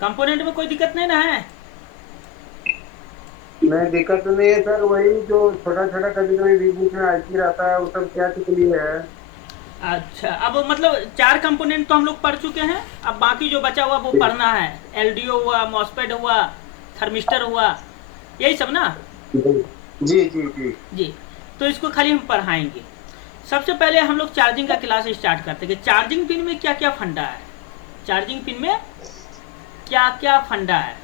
Component में कोई दिक्कत नहीं ना है? नहीं, दिक्कत तो नहीं है सर, वही जो छोटा छोटा कभी कभी बीच बीच में आईसी रहता है, वो सब क्या के लिए है? अच्छा, अब मतलब 4 कंपोनेंट तो हम लोग पढ़ चुके हैं, अब बाकी जो बचा हुआ वो पढ़ना है। एलडीओ हुआ, मॉसफेट हुआ, थर्मिस्टर हुआ, यही सब ना? जी जी जी। जी। तो इसको खाली हम पढ़ाएंगे। सबसे पहले हम लोग चार्जिंग का क्लास स्टार्ट करते हैं कि चार्जिंग पिन में क्या क्या फंडा है। चार्जिंग पिन में क्या क्या फंडा है।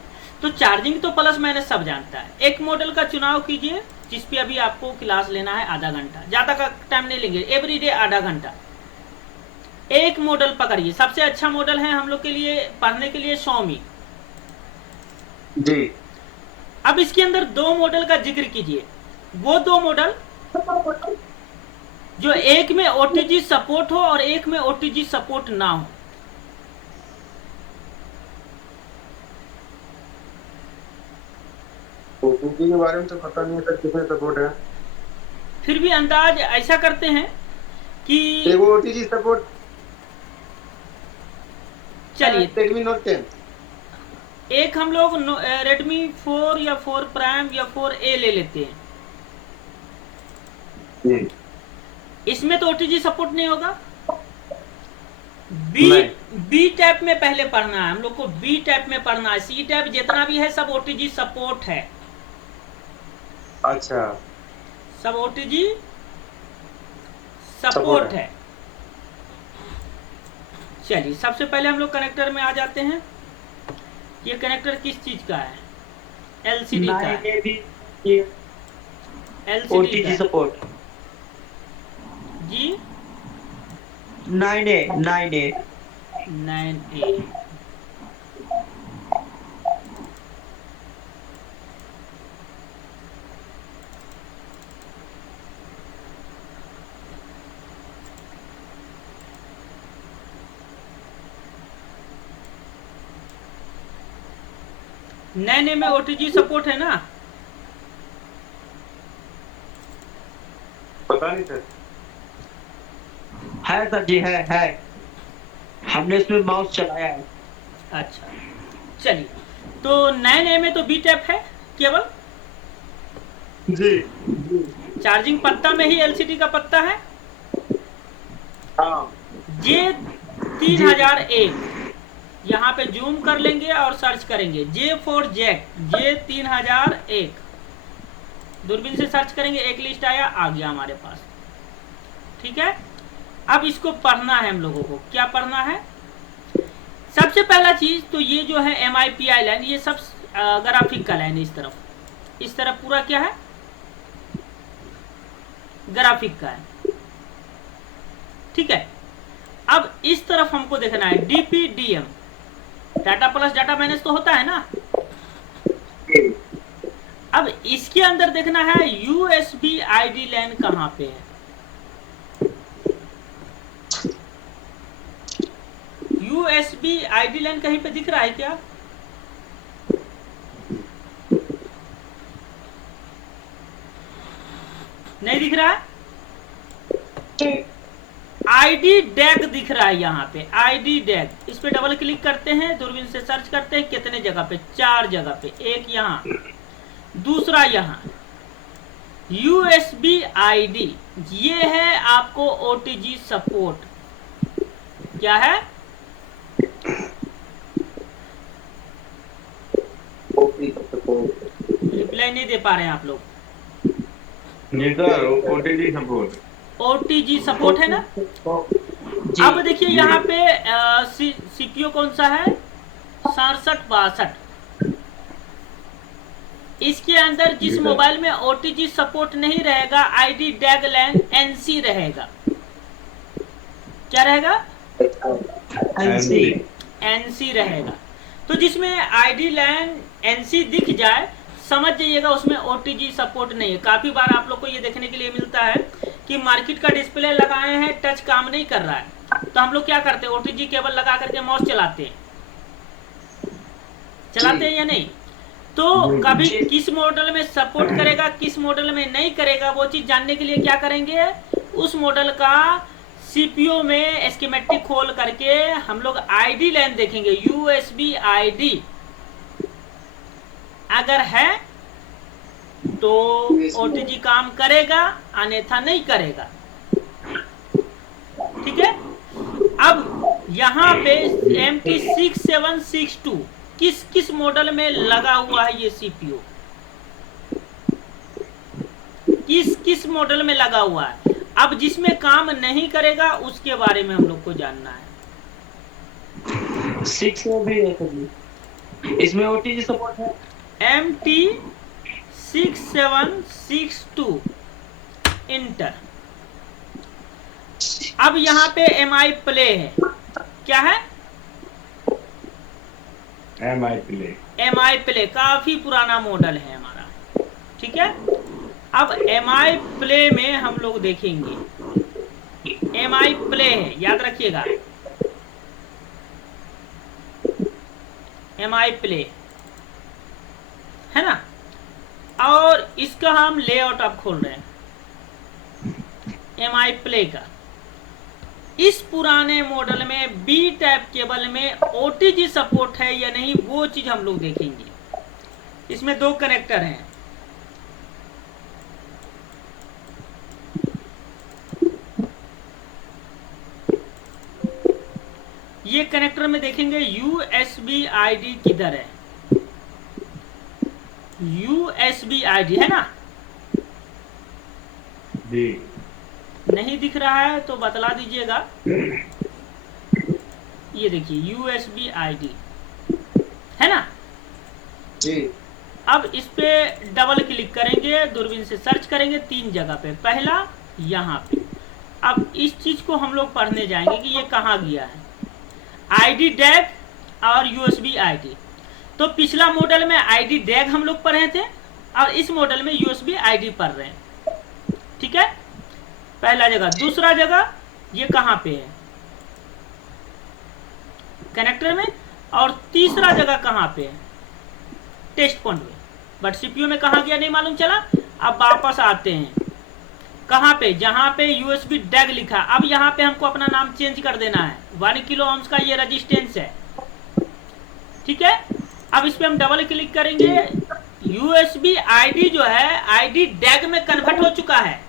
तो चार्जिंग तो प्लस माइनस सब जानता है। एक मॉडल का चुनाव कीजिए जिस पे अभी आपको क्लास लेना है आधा घंटा, ज़्यादा का टाइम नहीं लेंगे, एवरीडे आधा घंटा। एक मॉडल पकड़िए, सबसे अच्छा मॉडल है हम लोग के लिए पढ़ने के लिए Xiaomi। जी। अब इसके अंदर 2 मॉडल का जिक्र कीजिए। वो 2 मॉडल जो एक में ओटीजी सपोर्ट हो और एक में ओटीजी सपोर्ट ना हो। ओटीजी के बारे में तो पता नहीं है सर, किसमें सपोर्ट है? फिर भी अंदाज ऐसा करते हैं कि एगो ओटीजी सपोर्ट है चलिए, रेडमी नोट 10। एक हम लोग रेडमी 4 या 4 प्राइम या 4A ले लेते हैं। जी। इसमें तो ओटीजी सपोर्ट नहीं होगा। बी नहीं। बी टैप में पहले पढ़ना है हम लोग को, बी टैप में पढ़ना है। सी टैप जितना भी है सब ओटीजी सपोर्ट है। अच्छा। सब ओटीजी सपोर्ट सपोर्ट है। है। चलिए, सबसे पहले हम लोग कनेक्टर में आ जाते हैं। ये कनेक्टर किस चीज का है? एलसीडी का है। 9A भी ये एलसीडी का ओटीजी है। सपोर्ट। जी। 9A। 9A। नए नए में ओटीजी सपोर्ट है ना? पता नहीं सर। है सर जी, है। हमने इसमें माउस चलाया है। अच्छा, चलिए। तो नए नए में तो बी टैप है केवल। जी। चार्जिंग पत्ता में ही एलसीडी का पत्ता है। हाँ। जे तीन जी हजार एक यहाँ पे जूम कर लेंगे और सर्च करेंगे जे फॉर जैक, J3001। दूरबीन से सर्च करेंगे, एक लिस्ट आया, आ गया हमारे पास। ठीक है। अब इसको पढ़ना है हम लोगों को। क्या पढ़ना है? सबसे पहला चीज तो ये जो है MIPI लाइन, ये सब ग्राफिक का लाइन है। इस तरफ पूरा क्या है? ग्राफिक का है। ठीक है। अब इस तरफ हमको देखना है DPDM, data plus data minus तो होता है ना। अब इसके अंदर देखना है USB ID लाइन कहाँ पे है। USB ID लाइन कहीं पे दिख रहा है क्या? नहीं दिख रहा है। आईडी डैग दिख रहा है यहाँ पे, आईडी डैग। इस पे डबल क्लिक करते हैं, दूरबीन से सर्च करते हैं कितने जगह पे, 4 जगह पे। एक यहाँ, दूसरा यहाँ। USB ID, ये है आपको OTG सपोर्ट। क्या है? रिप्लाई नहीं दे पा रहे हैं आप लोग। जी sir, OTG support. OTG support है ना? जी अब देखिए यहाँ पे सीपीयू कौन सा है? 6762। इसके अंदर जिस मोबाइल में OTG सपोर्ट नहीं रहेगा, आईडी डैग लैन NC रहेगा। क्या रहेगा? एनसी। NC रहेगा। तो जिसमें आईडी लैन NC दिख जाए, समझ जाइएगा उसमें OTG सपोर्ट नहीं है। काफी बार आप लोग को ये देखने के लिए मिलता है कि मार्केट का डिस्प्ले लगाए हैं, टच काम नहीं कर रहा है, तो हम लोग क्या करते हैं, OTG केबल लगा करके माउस चलाते हैं। चलाते हैं या नहीं? तो कभी किस मॉडल में सपोर्ट करेगा, किस मॉडल में नहीं करेगा, वो चीज जानने के लिए क्या करेंगे, उस मॉडल का सीपीयू में स्कीमेटिक खोल करके हम लोग आईडी लाइन देखेंगे, यूएसबी आईडी अगर है तो ओटीजी काम करेगा, अन्यथा नहीं करेगा। ठीक है। अब यहाँ पे MT6762 किस किस मॉडल में लगा हुआ है ये सीपीयू, किस किस मॉडल में लगा हुआ है। अब जिसमें काम नहीं करेगा उसके बारे में हम लोग को जानना है। 6 में भी है सर, इसमें ओटीजी सपोर्ट है। MT6762 inter. अब यहाँ पे MI प्ले है, क्या है? MI प्ले काफी पुराना मॉडल है हमारा। ठीक है। अब MI प्ले में हम लोग देखेंगे, MI प्ले है, याद रखिएगा MI प्ले है ना। और इसका हम लेआउट अब खोल रहे हैं MI प्ले का। इस पुराने मॉडल में बी टाइप केबल में ओटीजी सपोर्ट है या नहीं, वो चीज हम लोग देखेंगे। इसमें 2 कनेक्टर हैं, ये कनेक्टर में देखेंगे यूएसबी आईडी किधर है, यूएसबी आईडी है ना जी। नहीं दिख रहा है तो बतला दीजिएगा। ये देखिए यूएसबी आईडी है ना जी। अब इस पे डबल क्लिक करेंगे, दूरबीन से सर्च करेंगे 3 जगह पे। पहला यहाँ पे। अब इस चीज को हम लोग पढ़ने जाएंगे कि ये कहाँ गया है, आईडी डैग और यूएसबी आईडी। तो पिछला मॉडल में आईडी डैग हम लोग पढ़े थे और इस मॉडल में यूएसबी आईडी पढ़ रहे हैं। ठीक है, पहला जगह। दूसरा जगह ये कहाँ पे है, कनेक्टर में। और तीसरा जगह कहाँ पे है, टेस्ट पॉइंट में। बट सीपीयू में कहाँ गया नहीं मालूम चला। अब वापस आते हैं कहाँ पे, जहाँ पे यूएसबी डैग लिखा। अब यहाँ पे हमको अपना नाम चेंज कर देना है। 1 किलो ओम्स का ये रेजिस्टेंस है। ठीक है। अब इस पे हम डबल क्लिक करेंगे। यूएसबी आईडी जो है आईडी डैग में कन्वर्ट हो चुका है।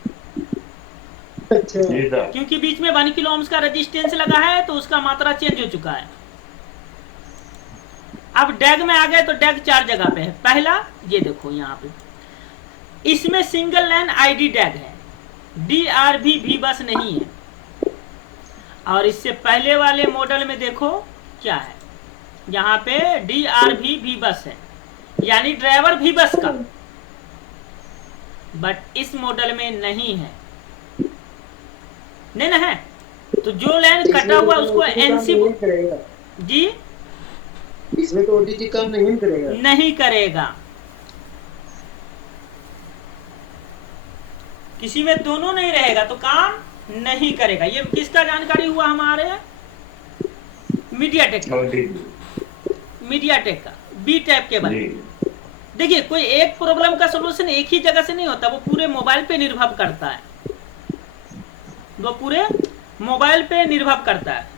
अच्छा। क्योंकि बीच में 1 किलो ओम्स का रेजिस्टेंस लगा है तो उसका मात्रा चेंज हो चुका है। अब डैग में आ गए तो डैग 4 जगह पे है। पहला ये देखो यहाँ पे, इसमें सिंगल लाइन आईडी डैग है, DRV भी बस नहीं है। और इससे पहले वाले मॉडल में देखो क्या है, यहाँ पे DRV भी बस है, यानी ड्राइवर भी बस का। बट इस मॉडल में नहीं है, नहीं ना है। तो जो लाइन कटा हुआ उसको एनसी जी, इसमें तो ओटीजी काम नहीं करेगा, नहीं करेगा। किसी में दोनों नहीं रहेगा तो काम नहीं करेगा। ये किसका जानकारी हुआ, हमारे मीडियाटेक का, मीडियाटेक का बी टाइप केबल। देखिए कोई एक प्रॉब्लम का सलूशन एक ही जगह से नहीं होता, वो पूरे मोबाइल पे निर्भर करता है, वो पूरे मोबाइल पे निर्भर करता है।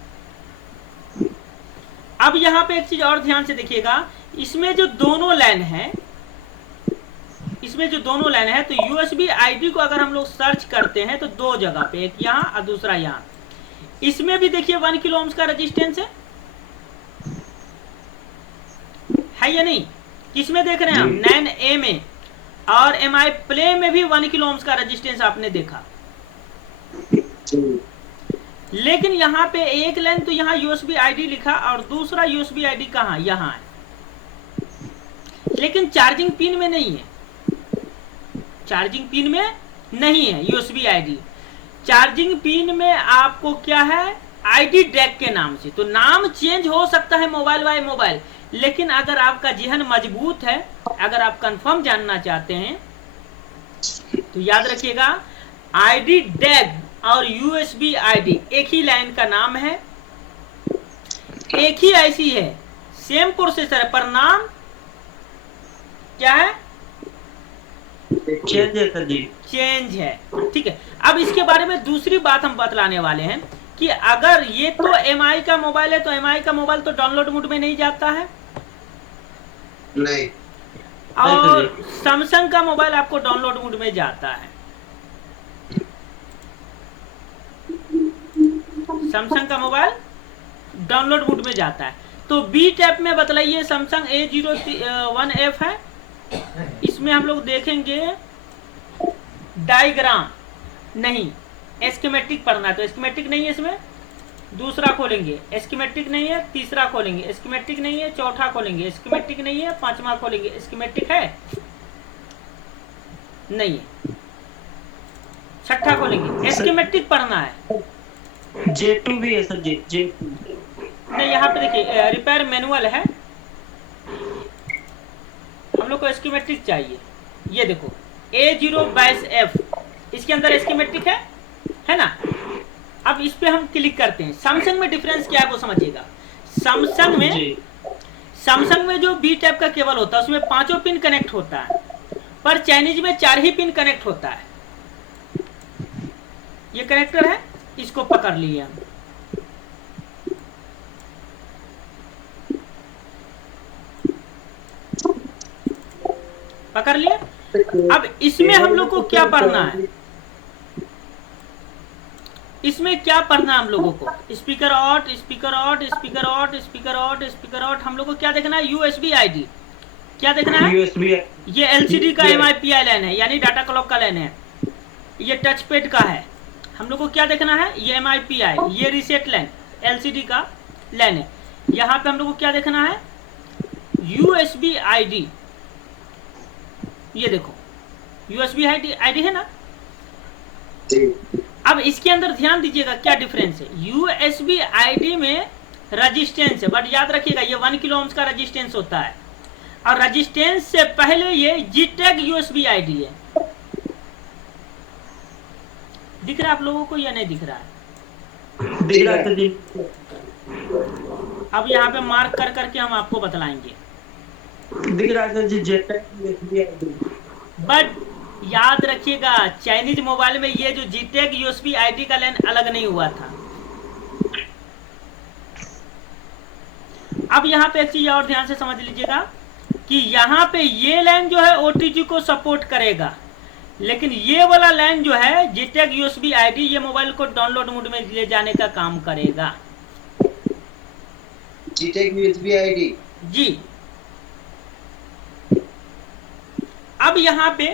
अब यहाँ पे एक चीज और ध्यान से देखिएगा, इसमें जो दोनों लाइन है, इसमें जो दोनों लाइन है, तो यूएसबी आईडी को अगर हम लोग सर्च करते हैं तो 2 जगह पे, एक यहाँ और दूसरा यहाँ। इसमें भी देखिए 1 किलो ओम्स का रेजिस्टेंस है या नहीं। किसमें देख रहे हैं हम, 9A में। और MI प्ले में भी 1 किलो ओम्स का रेजिस्टेंस आपने देखा। लेकिन यहाँ पे एक लाइन तो यहाँ यूएसबी आईडी लिखा और दूसरा यूएसबी आईडी कहाँ, यहाँ है। लेकिन चार्जिंग पिन में नहीं है, चार्जिंग पिन में नहीं है यूएसबी आईडी। चार्जिंग पिन में आपको क्या है, आईडी डैग के नाम से। तो नाम चेंज हो सकता है मोबाइल बाय मोबाइल, लेकिन अगर आपका जहन मजबूत है, अगर आप कंफर्म जानना चाहते हैं तो याद रखिएगा आईडी डैग और यूएसबी आईडी एक ही लाइन का नाम है, एक ही आईसी है, सेम प्रोसेसर है, पर नाम क्या है, चेंज है सर जी। चेंज है, ठीक है। अब इसके बारे में दूसरी बात हम बतलाने वाले हैं कि अगर ये तो एमआई का मोबाइल है तो एमआई का मोबाइल तो डाउनलोड मोड में नहीं जाता है, नहीं। और सैमसंग का मोबाइल आपको डाउनलोड मोड में जाता है। सैमसंग का मोबाइल डाउनलोड मोड में जाता है। तो बी टैप में बतलाइए सैमसंग A01F है, इसमें हम लोग देखेंगे डायग्राम नहीं, एस्कीमेटिक पढ़ना है तो एस्कीमेटिक नहीं है इसमें, दूसरा खोलेंगे एस्कीमेटिक नहीं है, तीसरा खोलेंगे एस्कीमेटिक नहीं है, चौथा खोलेंगे एस्कीमेटिक नहीं है, पांचवा खोलेंगे एस्कीमेटिक है नहीं है, छठा खोलेंगे एस्कीमेटिक पढ़ना है। J2 भी है सर जी, J2 नहीं, यहाँ पे देखिए रिपेयर मैनुअल है, हम लोग को एस्कीमेटिक चाहिए। ये देखो A022F, इसके अंदर एस्कीमेटिक है ना। अब इस पे हम क्लिक करते हैं। सैमसंग में डिफरेंस क्या है वो समझिएगा। सैमसंग में जो बी टाइप का केबल होता है उसमें 5 पिन कनेक्ट होता है, पर चाइनीज में 4 ही पिन कनेक्ट होता है। ये कनेक्टर है, इसको पकड़ लिए हम। पकड़ लिए। अब इसमें हम लोग को क्या पढ़ना है, इसमें क्या पढ़ना है हम लोगों को, speaker out, speaker out, speaker out, speaker out, speaker out. हम लोग को क्या देखना है, यूएसबी आईडी। क्या देखना है, USB ये एलसीडी का MIPI लाइन है, यानी डाटा क्लॉक का लाइन है। ये टच पैड का है। हम लोग को क्या देखना है, ये MIPI, ये रीसेट लाइन एलसीडी का लाइन है। यहाँ पे हम लोग को क्या देखना है, यूएसबी आईडी। ये देखो यूएसबी आईडी है ना। अब इसके अंदर ध्यान दीजिएगा क्या डिफरेंस है। यूएसबी आईडी में रजिस्टेंस है, बट याद रखिएगा ये 1 किलो ओम्स का रजिस्टेंस होता है, और रजिस्टेंस से पहले ये जीटैग यूएसबी आईडी है। दिख रहा है आप लोगों को या नहीं दिख रहा है? दिख रहा है जी। अब यहाँ पे मार्क कर करके हम आपको बतलाएंगे। दिख रहा है जी, JTAG USB आईडी। बट याद रखिएगा चाइनीज मोबाइल में ये जो जीटैग यूएसबी आईडी का लाइन अलग नहीं हुआ था। अब यहाँ पे एक चीज और ध्यान से समझ लीजिएगा कि यहाँ पे ये लाइन जो है ओटीजी को सपोर्ट करेगा, लेकिन ये वाला लाइन जो है जीटैग यूएसबी आईडी ये मोबाइल को डाउनलोड मोड में ले जाने का काम करेगा। जीटैग यूएसबी आईडी जी। अब यहाँ पे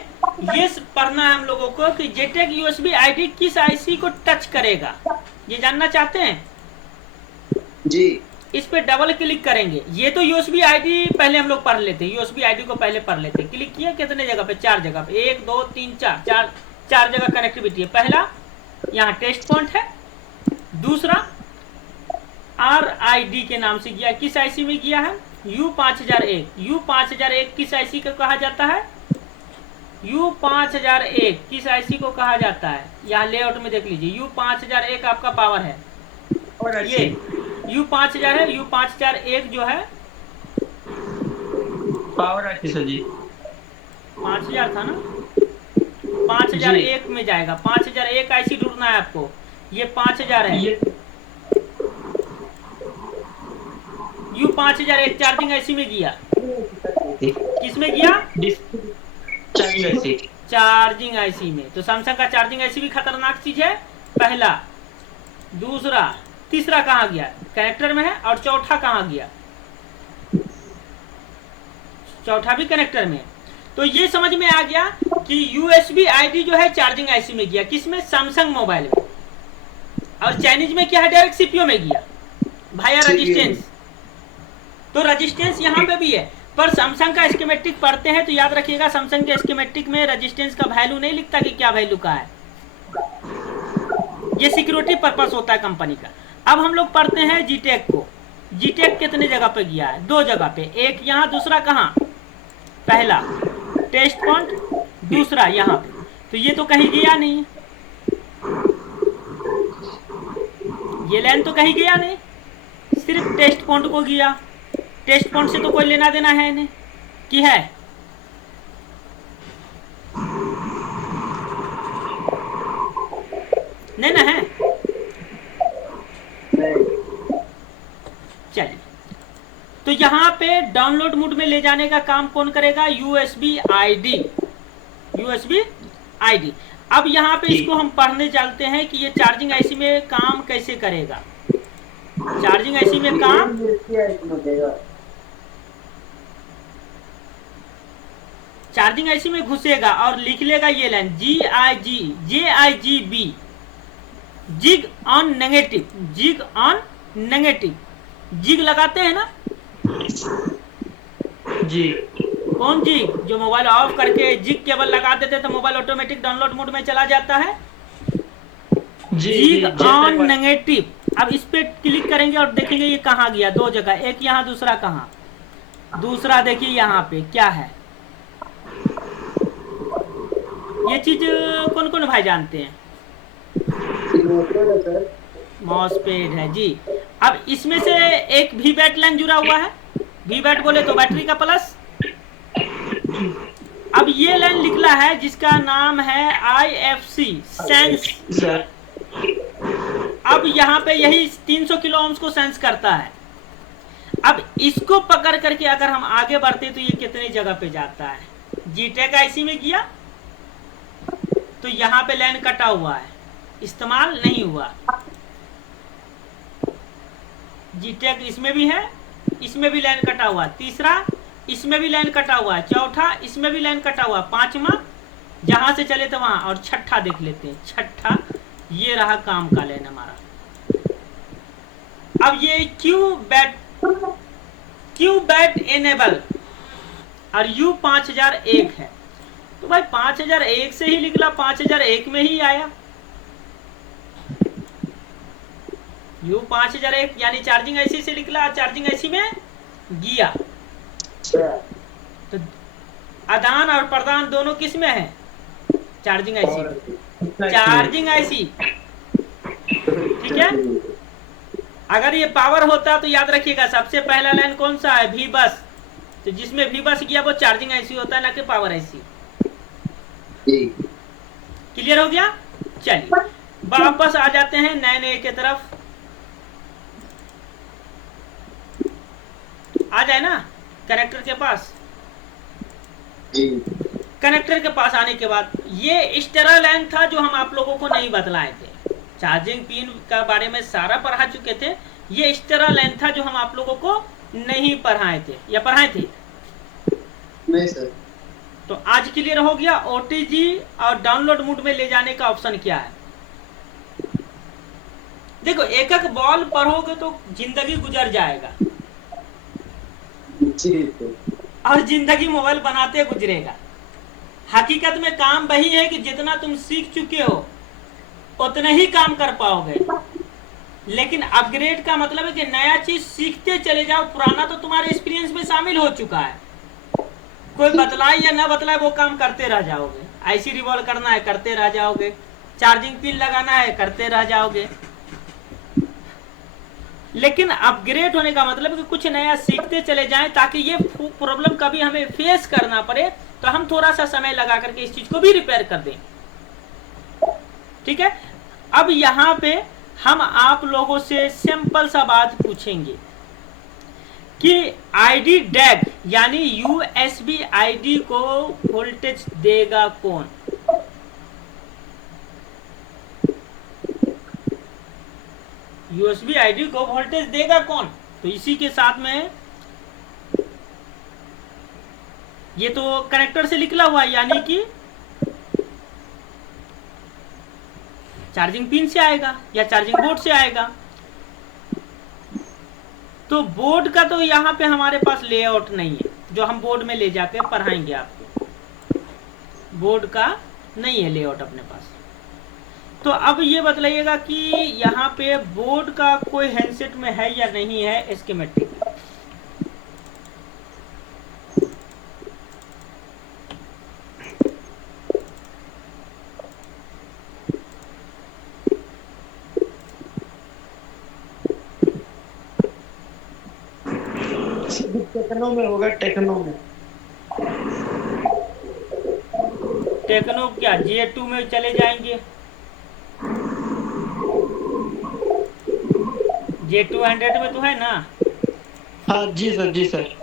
ये पढ़ना है हम लोगों को कि जीटैग यूएसबी आईडी किस आईसी को टच करेगा, ये जानना चाहते हैं जी। इस पे डबल क्लिक करेंगे। ये तो यूएसबी आईडी पहले हम लोग पढ़ लेते हैं, यूएसबी आईडी को पहले पढ़ लेते हैं। क्लिक किया कितने जगह पे, 4 जगह पे, 1 2 3 4 4 जगह कनेक्टिविटी है। पहला यहाँ टेस्ट पॉइंट है, दूसरा RID के नाम से गया, किस आईसी में गया है, U5001। U5001 किस आईसी को कहा जाता है, U5001 किस आईसी को कहा जाता है, यहाँ लेआउट में देख लीजिए। U5001 आपका पावर है, ये U5000 है। U5001 जो है पावर आईसी सर जी। 5000 था ना, 5001 में जाएगा। 5001 आईसी ढूंढना है आपको, ये 5000 है। U5001 चार्जिंग आईसी में गया, किसमें गया, चार्जिंग आईसी में। तो सैमसंग का चार्जिंग आईसी भी खतरनाक चीज है। पहला, दूसरा, तीसरा कहाँ गया, कनेक्टर में है, और चौथा कहाँ गया, चौथा भी कनेक्टर में। तो ये समझ में आ गया कि यूएसबी आईडी जो है चार्जिंग आईसी में गया, किसमें, सैमसंग मोबाइल में। और चाइनीज में क्या है, डायरेक्ट सीपीयू में गया भाया रजिस्टेंस। तो रजिस्टेंस यहाँ पे भी है, पर सैमसंग का स्कीमेटिक पढ़ते हैं तो याद रखिएगा सैमसंग के स्कीमेटिक में रजिस्टेंस का वैल्यू नहीं लिखता कि क्या वैल्यू का है, ये सिक्योरिटी पर्पस होता है कंपनी का। अब हम लोग पढ़ते हैं जीटैग को। जीटैग कितने जगह पे गया है, 2 जगह पे, एक यहाँ, दूसरा कहाँ, पहला टेस्ट पॉइंट, दूसरा यहाँ पे। तो ये तो कहीं गया नहीं, ये लाइन तो कहीं गया नहीं, सिर्फ टेस्ट पॉइंट को गया। टेस्ट पॉइंट से तो कोई लेना देना है नहीं कि है, नहीं ना है? नहीं। चलिए, तो यहाँ पे डाउनलोड मोड में ले जाने का काम कौन करेगा? USB ID, USB ID. अब यहाँ पे इसको हम पढ़ने चलते हैं कि ये चार्जिंग आईसी में काम कैसे करेगा। चार्जिंग आईसी में काम, चार्जिंग आईसी में घुसेगा और लिख लेगा ये line JIGB, jig on negative, jig on negative. Jig लगाते हैं ना जी। कौन जिग? जो मोबाइल ऑफ करके जिग केबल लगा देते तो मोबाइल ऑटोमेटिक डाउनलोड मोड में चला जाता है। Jig on negative. अब इस पे क्लिक करेंगे और देखेंगे ये कहाँ गया, दो जगह, एक यहाँ दूसरा कहाँ, दूसरा देखिए यहाँ पे क्या है। ये चीज कौन कौन भाई जानते हैं? माउस पैड है जी। अब इसमें से एक वी बैट लाइन जुड़ा हुआ है, वी बैट बोले तो बैटरी का प्लस। अब ये लाइन निकला है जिसका नाम है IFC सेंस। अब यहाँ पे यही 300 किलो ओम्स को सेंस करता है। अब इसको पकड़ करके अगर हम आगे बढ़ते तो ये कितनी जगह पे जाता है? जीटेक आईसी में गया तो यहाँ पे लाइन कटा हुआ है, इस्तेमाल नहीं हुआ। जीटेक इसमें भी है, इसमें भी लाइन कटा हुआ, तीसरा इसमें भी लाइन कटा हुआ है, चौथा इसमें भी लाइन कटा हुआ, पांचवा जहां से चले तो वहां, और छठा देख लेते हैं। छठा ये रहा काम का लाइन हमारा। अब ये क्यू बैट एनेबल और U5001 है, तो भाई 5001 से ही निकला, 5001 में ही आया। U5001 यानी चार्जिंग आईसी से निकला, चार्जिंग आईसी में गया। तो आदान और प्रदान दोनों किस में है? चार्जिंग आईसी में। चार्जिंग आईसी, ठीक है। अगर ये पावर होता तो याद रखिएगा सबसे पहला लाइन कौन सा है? V बस। तो जिसमें V बस गया वो चार्जिंग आईसी होता है, ना कि पावर आईसी। क्लियर हो गया? चलिए वापस आ जाते हैं नए के तरफ। आ जाए ना कनेक्टर के पास। कनेक्टर के पास आने के बाद ये इस तरह लाइन था जो हम आप लोगों को नहीं बतलाए थे। चार्जिंग पिन का बारे में सारा पढ़ा चुके थे। ये इस तरह लाइन था जो हम आप लोगों को नहीं पढ़ाए थे, या पढ़ाए थे? नहीं सर। तो आज क्लियर हो गया OTG और डाउनलोड मोड में ले जाने का ऑप्शन क्या है। देखो एक एक बॉल पढ़ोगे तो जिंदगी गुजर जाएगा, और जिंदगी मोबाइल बनाते गुजरेगा। हकीकत में काम वही है कि जितना तुम सीख चुके हो उतना ही काम कर पाओगे, लेकिन अपग्रेड का मतलब है कि नया चीज सीखते चले जाओ। पुराना तो तुम्हारे एक्सपीरियंस में शामिल हो चुका है, कोई बतलाए या ना बतलाए वो काम करते रह जाओगे। आईसी रिवॉल्व करना है करते रह जाओगे, चार्जिंग पिन लगाना है करते रह जाओगे। लेकिन अपग्रेड होने का मतलब है कि कुछ नया सीखते चले जाएं ताकि ये प्रॉब्लम कभी हमें फेस करना पड़े तो हम थोड़ा सा समय लगा करके इस चीज को भी रिपेयर कर दें। ठीक है। अब यहाँ पे हम आप लोगों से सिंपल सा बात पूछेंगे कि आईडी डैग यानी यूएसबी आईडी को वोल्टेज देगा कौन? यूएसबी आईडी को वोल्टेज देगा कौन? तो इसी के साथ में ये तो कनेक्टर से निकला हुआ है, यानी कि चार्जिंग पिन से आएगा या चार्जिंग बोर्ड से आएगा। तो बोर्ड का तो यहाँ पे हमारे पास लेआउट नहीं है जो हम बोर्ड में ले जाके पढ़ाएंगे आपको। बोर्ड का नहीं है लेआउट अपने पास। तो अब ये बतलाइएगा कि यहाँ पे बोर्ड का कोई हैंडसेट में है या नहीं है स्कीमेटिक। टेक्नो में होगा, टेक्नो में। टेक्नो क्या J2 में चले जाएंगे? J200 में तो है ना? हाँ जी सर, जी सर।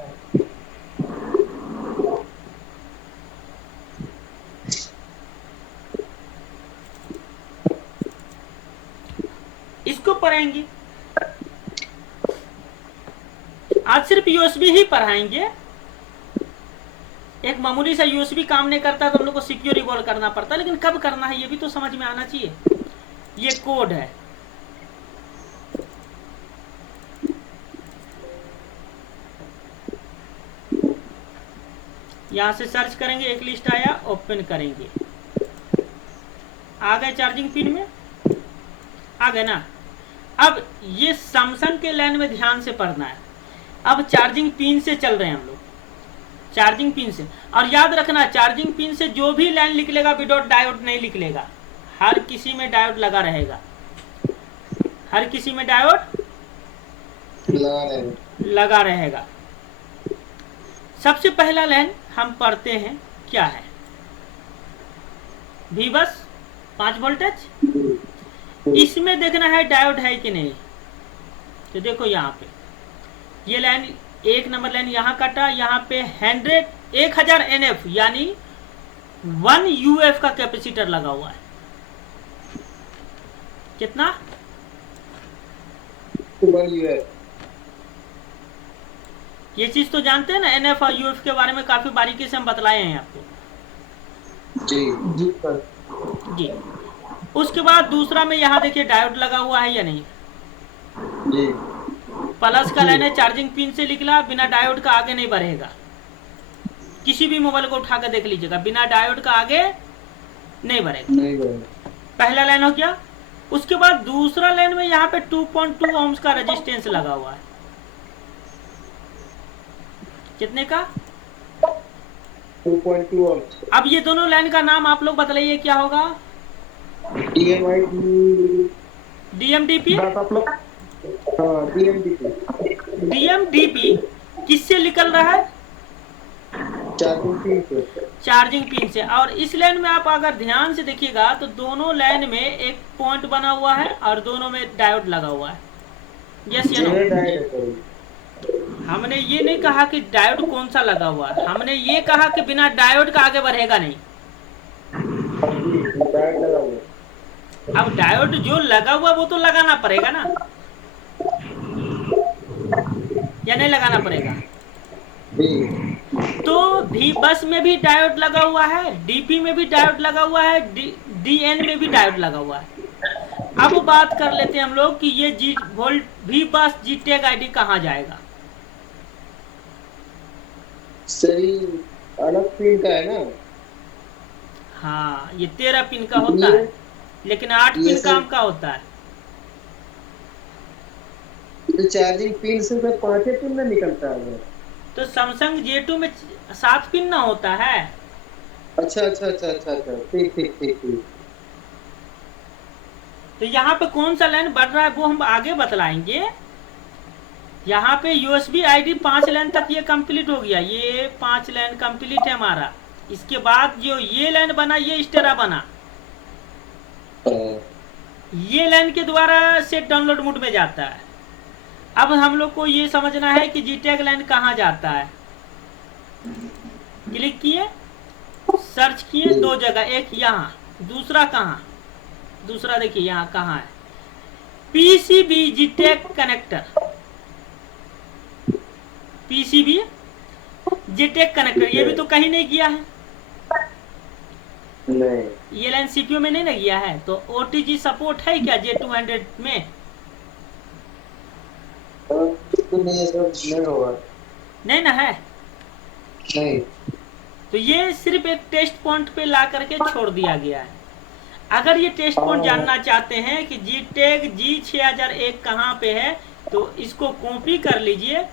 इसको पढ़ेंगे। आज सिर्फ यूएसबी ही पढ़ाएंगे। एक मामूली सा यूएसबी काम नहीं करता तो हम लोग को सिक्योर इवॉल्व करना पड़ता है, लेकिन कब करना है ये भी तो समझ में आना चाहिए। ये कोड है, यहां से सर्च करेंगे, एक लिस्ट आया, ओपन करेंगे, आ गए चार्जिंग पिन में, आ गए ना। अब ये सैमसंग के लाइन में ध्यान से पढ़ना है। अब चार्जिंग पिन से चल रहे हैं हम लोग, चार्जिंग पिन से। और याद रखना, चार्जिंग पिन से जो भी लाइन निकलेगा विदाउट डायोड नहीं निकलेगा, हर किसी में डायोड लगा रहेगा, हर किसी में डायोड लगा रहेगा। सबसे पहला लाइन हम पढ़ते हैं, क्या है? भी बस 5 वोल्टेज। इसमें देखना है डायोड है कि नहीं। तो देखो यहाँ पे ये लाइन, एक नंबर लाइन यहाँ कटा, यहाँ पे 1000 NF यानी 1 UF का कैपेसिटर लगा हुआ है। कितना? 1 UF। ये चीज तो जानते हैं ना, NF और UF के बारे में काफी बारीकी से हम बतलाए हैं आपको। जी जी सर। जी। उसके बाद दूसरा में यहाँ देखिए डायोड लगा हुआ है या नहीं। जी। प्लस का लाइन है, चार्जिंग पिन से निकला, बिना डायोड का आगे नहीं बढ़ेगा। किसी भी मोबाइल को उठा कर देख लीजिएगा, बिना डायोड का आगे नहीं बढ़ेगा। पहला लाइन हो गया। उसके बाद दूसरा लाइन में यहाँ पे 2.2 ohms का रेजिस्टेंस लगा हुआ है। कितने का? 2.2 ohms। अब ये दोनों लाइन का नाम आप लोग बतलाइए, क्या होगा? DMDP। DMDP किससे निकल रहा है? चार्जिंग पिन से। और इस लाइन में आप अगर ध्यान से देखिएगा तो दोनों लाइन में एक पॉइंट बना हुआ है और दोनों में डायोड लगा हुआ है। यस या नो? हमने ये नहीं कहा कि डायोड कौन सा लगा हुआ है, हमने ये कहा कि बिना डायोड का आगे बढ़ेगा नहीं। अब डायोड जो लगा हुआ वो तो लगाना पड़ेगा ना, या नहीं लगाना पड़ेगा? तो भी बस में भी डायोड लगा हुआ है, डीपी में भी डायोड लगा हुआ है, डीएन में भी डायोड लगा हुआ है। अब बात कर लेते हैं हम लोग कि ये भी बस जीटेग आईडी कहाँ जाएगा। सही अलग पिन का है ना? हाँ, ये 13 पिन का होता है, लेकिन 8 पिन काम का होता है। तो चार्जिंग पिन से तो 5 पिन में निकलता है। तो सैमसंग J2 में 7 पिन ना होता है। अच्छा अच्छा अच्छा अच्छा अच्छा, ठीक ठीक ठीक ठीक। तो यहाँ पे कौन सा लाइन बढ़ रहा है वो हम आगे बतलाएंगे। यहाँ पे USB ID 5 लाइन तक ये कंप्लीट हो गया, ये 5 लाइन कंप्लीट है हमारा। इसके बाद जो ये लाइन बना, ये स्टेरा बना, ये लाइन के द्वारा से डाउनलोड मोड में जाता है। अब हम लोग को ये समझना है कि जीटेग लाइन कहाँ जाता है। क्लिक किए, सर्च किए, 2 जगह, एक यहाँ, दूसरा कहाँ? दूसरा देखिए यहाँ कहाँ है, PCB जीटेग कनेक्टर, PCB जीटेग कनेक्टर। ये भी तो कहीं नहीं किया है, नहीं। ये लाइन CPU में नहीं ना गया है। तो OTG सपोर्ट है क्या J200 में? नहीं होगा, नहीं ना है। नहीं। तो ये सिर्फ एक टेस्ट पॉइंट पे ला करके छोड़ दिया गया है। अगर ये टेस्ट पॉइंट जानना चाहते हैं कि जीटेग G6001 कहाँ पे है, तो इसको कॉपी कर लीजिए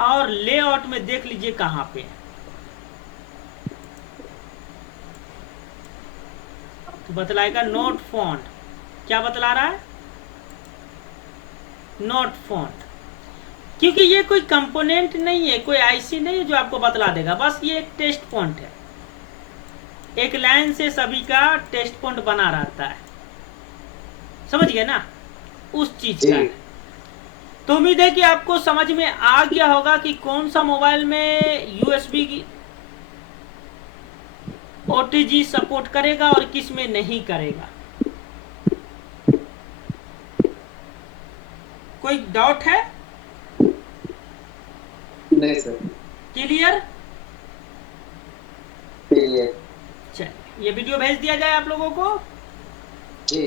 और लेआउट में देख लीजिए कहाँ पे है। तो बतलाएगा नोट फॉन्ट। क्या बतला रहा है? Note font. क्योंकि ये कोई कंपोनेंट नहीं है, कोई आईसी नहीं है जो आपको बतला देगा, बस ये एक टेस्ट पॉइंट है। एक लाइन से सभी का टेस्ट पॉइंट बना रहता है, समझ गए ना? उस चीज का है। तो उम्मीद है कि आपको समझ में आ गया होगा कि कौन सा मोबाइल में यूएसबी की ओटीजी सपोर्ट करेगा और किस में नहीं करेगा। कोई डाउट है? नहीं सर। क्लियर? क्लियर। चलिए ये वीडियो भेज दिया जाए आप लोगों को। जी।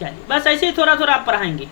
चलिए बस ऐसे ही थोड़ा थोड़ा आप पढ़ाएंगे।